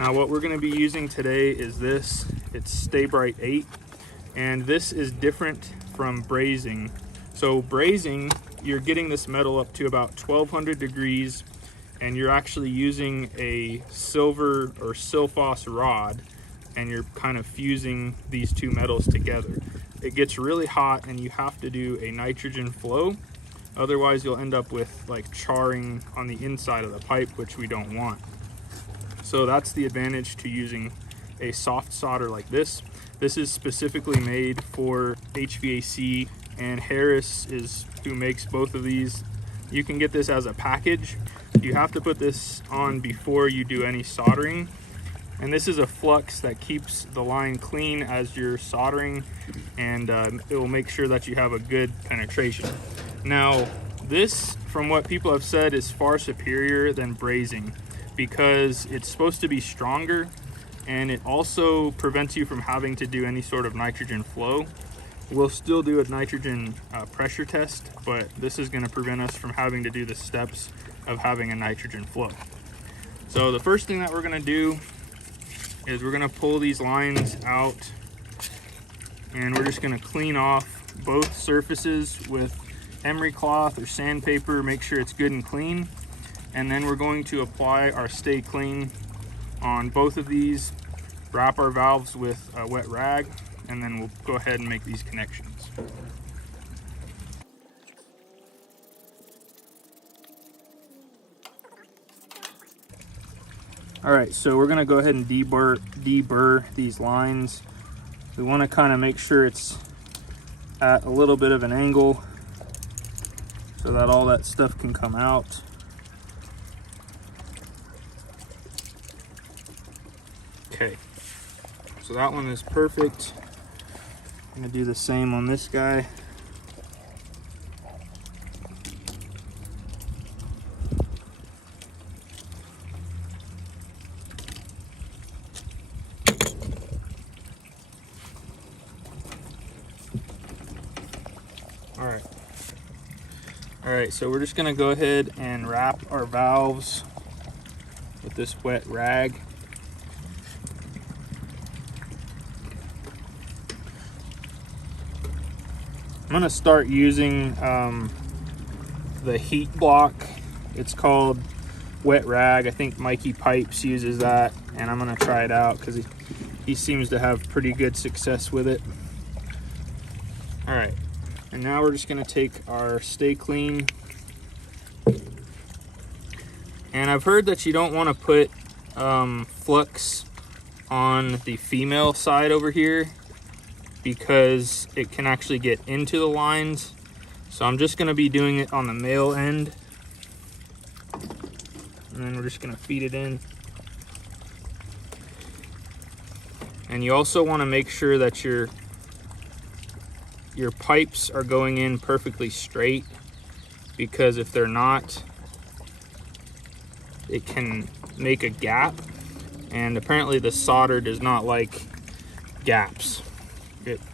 Now what we're going to be using today is this. It's Stay Bright 8, and this is different from brazing. So brazing, you're getting this metal up to about 1200 degrees, and you're actually using a silver or silphos rod, and you're kind of fusing these two metals together. It gets really hot and you have to do a nitrogen flow. Otherwise you'll end up with like charring on the inside of the pipe, which we don't want. So that's the advantage to using a soft solder like this. This is specifically made for HVAC, and Harris is who makes both of these. You can get this as a package. You have to put this on before you do any soldering. And this is a flux that keeps the line clean as you're soldering, and it will make sure that you have a good penetration. Now, this, from what people have said, is far superior than brazing because it's supposed to be stronger, and it also prevents you from having to do any sort of nitrogen flow. We'll still do a nitrogen pressure test, but this is going to prevent us from having to do the steps of having a nitrogen flow. So the first thing that we're going to do is we're going to pull these lines out, and we're just going to clean off both surfaces with emery cloth or sandpaper. Make sure it's good and clean, and then we're going to apply our Stay Clean on both of these, wrap our valves with a wet rag, and then we'll go ahead and make these connections. All right, so we're gonna go ahead and deburr these lines. We wanna kind of make sure it's at a little bit of an angle so that all that stuff can come out. Okay, so that one is perfect. I'm gonna do the same on this guy. All right, so we're just gonna go ahead and wrap our valves with this wet rag. I'm gonna start using the heat block. It's called Wet Rag. I think Mikey Pipes uses that, and I'm gonna try it out because he seems to have pretty good success with it. All right, and now we're just gonna take our Stay Clean, and I've heard that you don't want to put flux on the female side over here because it can actually get into the lines. So I'm just gonna be doing it on the male end, and then we're just gonna feed it in. And you also want to make sure that your pipes are going in perfectly straight, because if they're not, it can make a gap, and apparently the solder does not like gaps.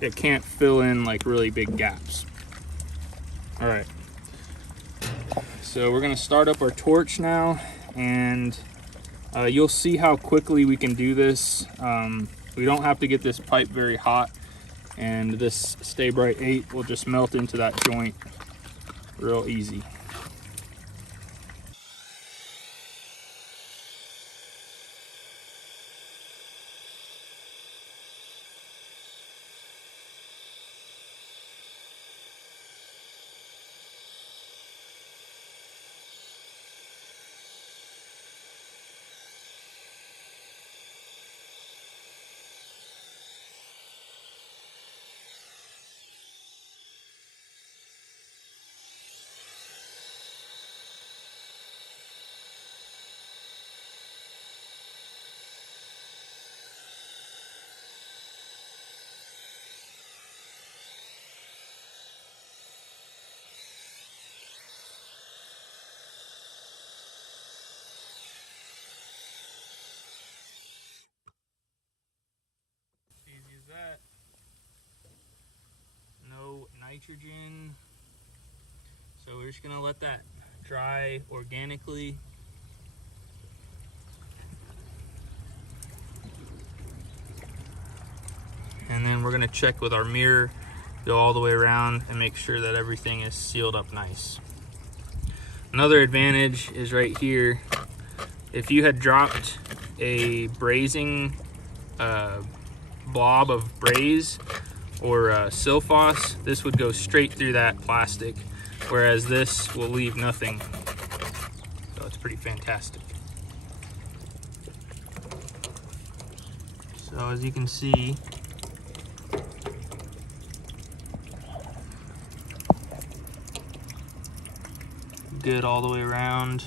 It can't fill in like really big gaps. All right, so we're gonna start up our torch now, and you'll see how quickly we can do this. We don't have to get this pipe very hot, and this Stay Bright 8 will just melt into that joint real easy. Easy as that. No nitrogen. So we're just gonna let that dry organically. we're gonna check with our mirror, go all the way around and make sure that everything is sealed up nice. Another advantage is right here. If you had dropped a brazing blob of braze or silphos, this would go straight through that plastic, whereas this will leave nothing. So it's pretty fantastic. So as you can see, good all the way around.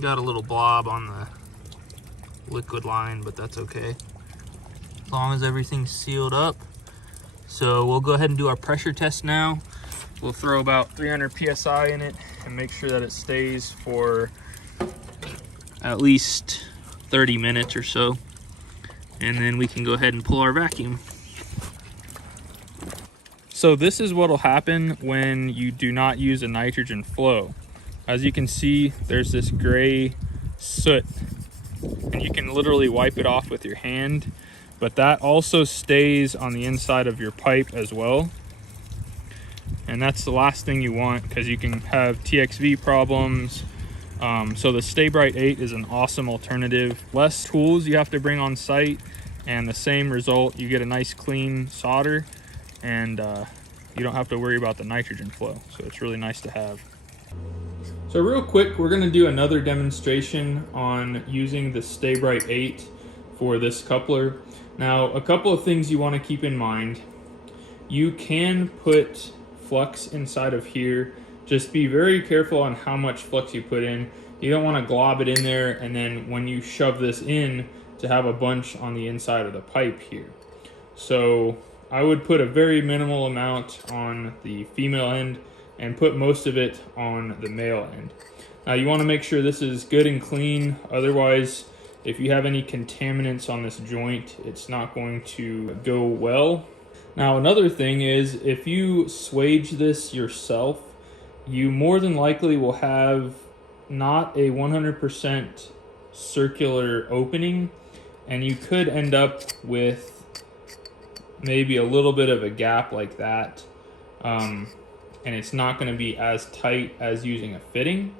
Got a little blob on the liquid line, but that's okay, as long as everything's sealed up. So we'll go ahead and do our pressure test now. We'll throw about 300 psi in it and make sure that it stays for at least 30 minutes or so, and then we can go ahead and pull our vacuum. So this is what will happen when you do not use a nitrogen flow. As you can see, there's this gray soot, and you can literally wipe it off with your hand, but that also stays on the inside of your pipe as well. And that's the last thing you want, because you can have TXV problems. So the Stay Bright 8 is an awesome alternative. Less tools you have to bring on site, and the same result. You get a nice clean solder, and you don't have to worry about the nitrogen flow. So it's really nice to have. So real quick, we're gonna do another demonstration on using the Stay Bright 8 for this coupler. Now, a couple of things you wanna keep in mind. You can put flux inside of here. Just be very careful on how much flux you put in. You don't wanna glob it in there, and then when you shove this in, to have a bunch on the inside of the pipe here. So I would put a very minimal amount on the female end and put most of it on the male end. Now you want to make sure this is good and clean, otherwise if you have any contaminants on this joint, it's not going to go well. Now another thing is, if you swage this yourself, you more than likely will have not a 100% circular opening, and you could end up with maybe a little bit of a gap like that. And it's not going to be as tight as using a fitting.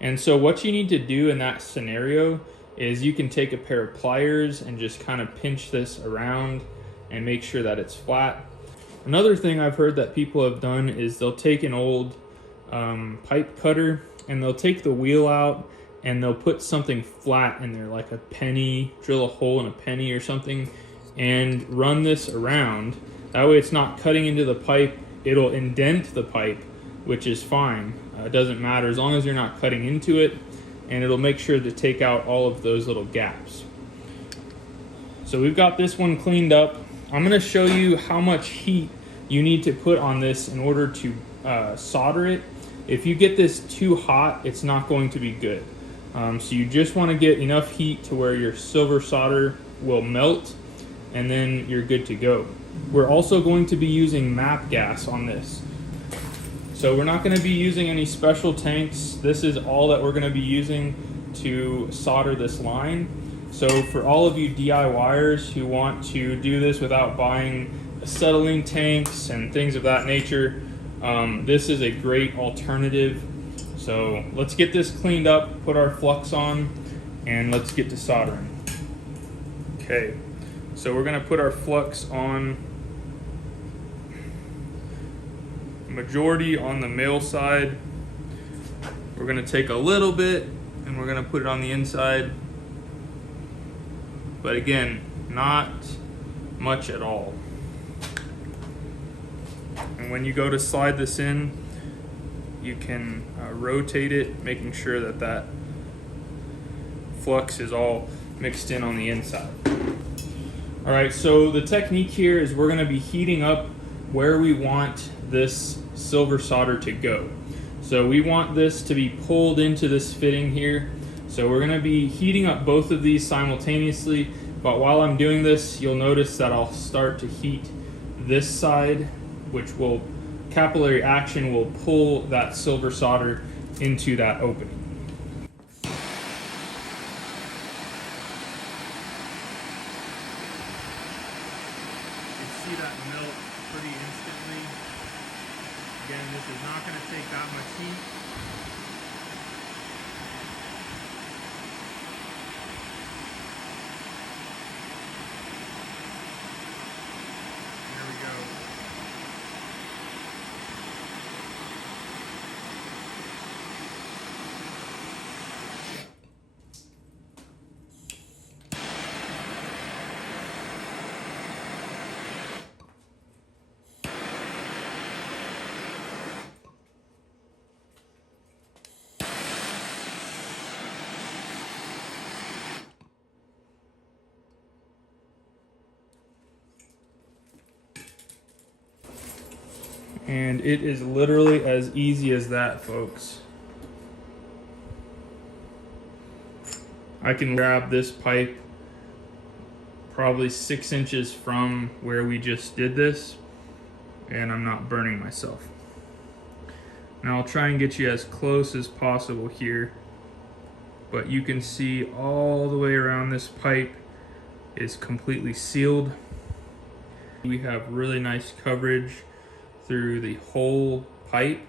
And so what you need to do in that scenario is you can take a pair of pliers and just kind of pinch this around and make sure that it's flat. Another thing I've heard that people have done is they'll take an old pipe cutter and they'll take the wheel out and they'll put something flat in there, like a penny, drill a hole in a penny or something, and run this around. That way it's not cutting into the pipe. It'll indent the pipe, which is fine. It doesn't matter as long as you're not cutting into it, and it'll make sure to take out all of those little gaps. So we've got this one cleaned up. I'm gonna show you how much heat you need to put on this in order to solder it. If you get this too hot, it's not going to be good. So you just wanna get enough heat to where your silver solder will melt, and then you're good to go. We're also going to be using MAP gas on this. So we're not going to be using any special tanks. This is all that we're going to be using to solder this line. So for all of you DIYers who want to do this without buying acetylene tanks and things of that nature, this is a great alternative. So let's get this cleaned up, put our flux on, and let's get to soldering. Okay. So we're going to put our flux on, majority on the male side. We're going to take a little bit and we're going to put it on the inside. But again, not much at all. And when you go to slide this in, you can rotate it, making sure that that flux is all mixed in on the inside. All right, so the technique here is we're gonna be heating up where we want this silver solder to go. So we want this to be pulled into this fitting here. So we're gonna be heating up both of these simultaneously, but while I'm doing this, you'll notice that I'll start to heat this side, which will, capillary action will pull that silver solder into that opening. see that melt pretty instantly. Again, this is not going to take that much heat. There we go. And it is literally as easy as that, folks. I can grab this pipe probably 6 inches from where we just did this, and I'm not burning myself. Now I'll try and get you as close as possible here, but you can see all the way around this pipe is completely sealed. We have really nice coverage through the whole pipe.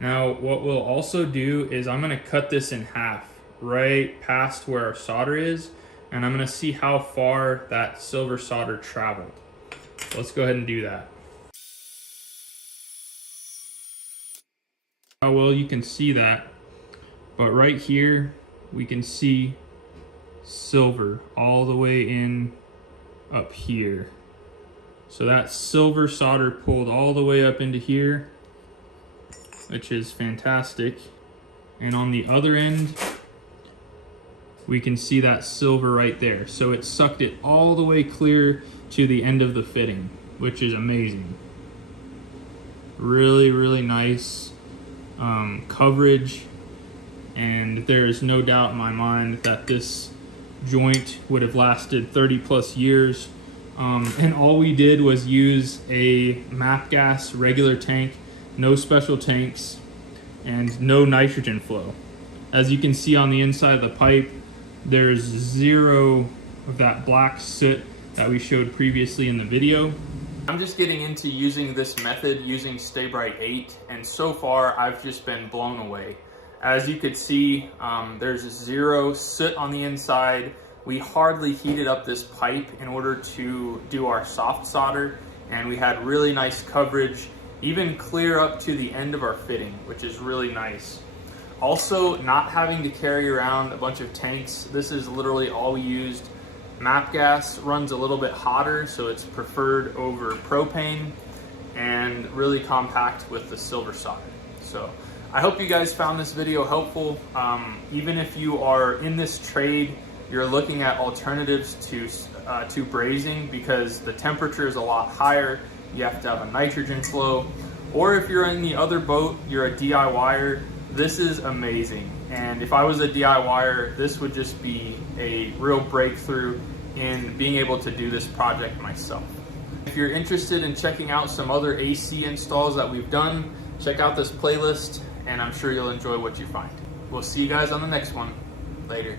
Now what we'll also do is I'm going to cut this in half right past where our solder is, and I'm going to see how far that silver solder traveled. Let's go ahead and do that. How well you can see that, but right here we can see silver all the way in up here. So that silver solder pulled all the way up into here, which is fantastic. And on the other end, we can see that silver right there. So it sucked it all the way clear to the end of the fitting, which is amazing. Really, really nice coverage. And there is no doubt in my mind that this joint would have lasted 30 plus years. And all we did was use a MAP gas regular tank, no special tanks, and no nitrogen flow. As you can see on the inside of the pipe, there's zero of that black soot that we showed previously in the video. I'm just getting into using this method using Stay Bright 8, and so far I've just been blown away. As you could see, there's zero soot on the inside. We hardly heated up this pipe in order to do our soft solder, and we had really nice coverage, even clear up to the end of our fitting, which is really nice. Also, not having to carry around a bunch of tanks. This is literally all we used. MAP gas runs a little bit hotter, so it's preferred over propane, and really compact with the silver solder. So I hope you guys found this video helpful. Even if you are in this trade, you're looking at alternatives to brazing because the temperature is a lot higher. You have to have a nitrogen flow. Or if you're in the other boat, you're a DIYer, this is amazing. And if I was a DIYer, this would just be a real breakthrough in being able to do this project myself. If you're interested in checking out some other AC installs that we've done, check out this playlist, and I'm sure you'll enjoy what you find. We'll see you guys on the next one. Later.